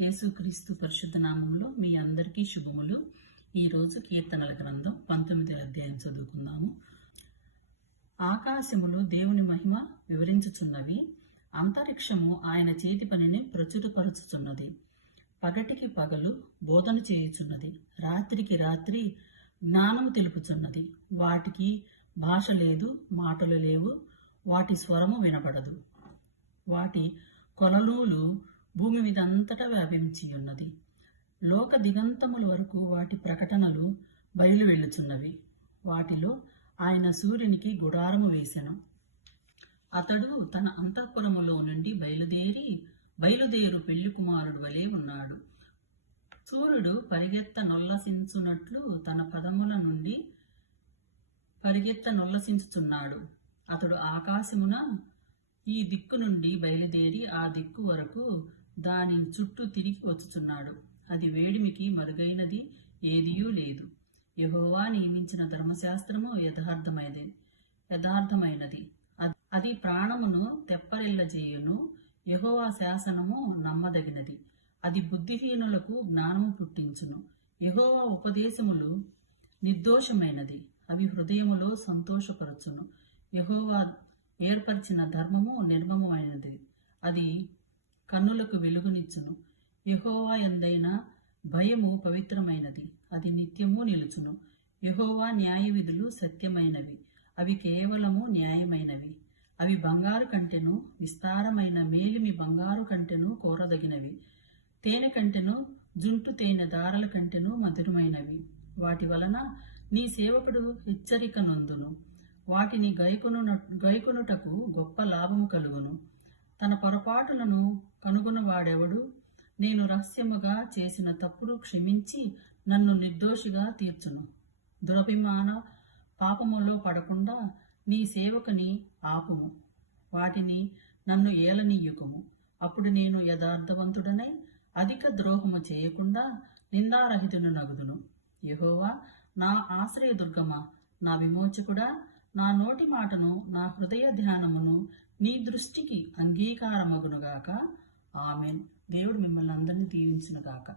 యేసుక్రీస్తు పరిశుద్ధ నామంలో మీ అందరికీ శుభములు. ఈరోజు కీర్తనల గ్రంథం 19వ అధ్యాయం చదువుకుందాము. ఆకాశములు దేవుని మహిమ వివరించుచున్నవి, అంతరిక్షము ఆయన చేతి పనిని ప్రచురపరచుచున్నది. పగటికి పగలు బోధన చేయుచున్నది, రాత్రికి రాత్రి జ్ఞానము తెలుపుచున్నది. వాటికి భాష లేదు, మాటలు లేవు, వాటి స్వరము వినపడదు. వాటి కొలనూలు భూమి మీదంతటా వ్యాపించి ఉన్నది. లోక దిగంతముల వరకు వాటి ప్రకటనలు బయలు వెళ్ళుచున్నవి. వాటిలో ఆయన సూర్యునికి గుడారము వేసెను. అతడు తన అంతఃపురములో నుండి బయలుదేరు పెళ్లి కుమారుడు వలె ఉన్నాడు. సూర్యుడు నొల్లసించున్నట్లు తన పదముల నుండి నొల్లసించుచున్నాడు. అతడు ఆకాశమున ఈ దిక్కు నుండి బయలుదేరి ఆ దిక్కు వరకు దాని చుట్టూ తిరిగి వచ్చుచున్నాడు. అది వేడిమికి మరుగైనది ఏదియూ లేదు. యెహోవా నియమించిన ధర్మశాస్త్రము యథార్థమైనది. అది ప్రాణమును తెప్పరిల్లజేయును. యెహోవా శాసనము నమ్మదగినది. అది బుద్ధిహీనులకు జ్ఞానము పుట్టించును. యెహోవా ఉపదేశములు నిర్దోషమైనది. అవి హృదయములో సంతోషపరచును. యెహోవా ఏర్పరిచిన ధర్మము నిర్మమమైనది. అది కన్నులకు వెలుగునిచ్చును. యెహోవా యందైన భయము పవిత్రమైనది. అది నిత్యము నిలుచును. యెహోవా న్యాయ విధులు సత్యమైనవి. అవి కేవలము న్యాయమైనవి. అవి బంగారు కంటెను విస్తారమైన మేలిమి బంగారు కంటెను కోరదగినవి. తేనె కంటెను జుంటు తేనె దారల కంటెను మధురమైనవి. వాటి వలన నీ సేవకుడు హెచ్చరిక నొందును. వాటిని గైకొనుటకు గొప్ప లాభము కలుగును. తన పొరపాటులను కనుగొనవాడెవడు? నేను రహస్యముగా చేసిన తప్పులు క్షమించి నన్ను నిర్దోషిగా తీర్చును. దురభిమాన పాపములో పడకుండా నీ సేవకుని ఆపుము. వాటిని నన్ను ఏలనీయుకుము. అప్పుడు నేను యథార్థవంతుడనై అధిక ద్రోహము చేయకుండా నిందారహితును నగుదును. యెహోవా నా ఆశ్రయదుర్గమా, నా విమోచకుడా, నా నోటి మాటను నా హృదయ ధ్యానమును నీ దృష్టికి అంగీకారమగునుగాక. ఆమెన్. దేవుడు మిమ్మల్ని అందరినీ దీవించునుగాక.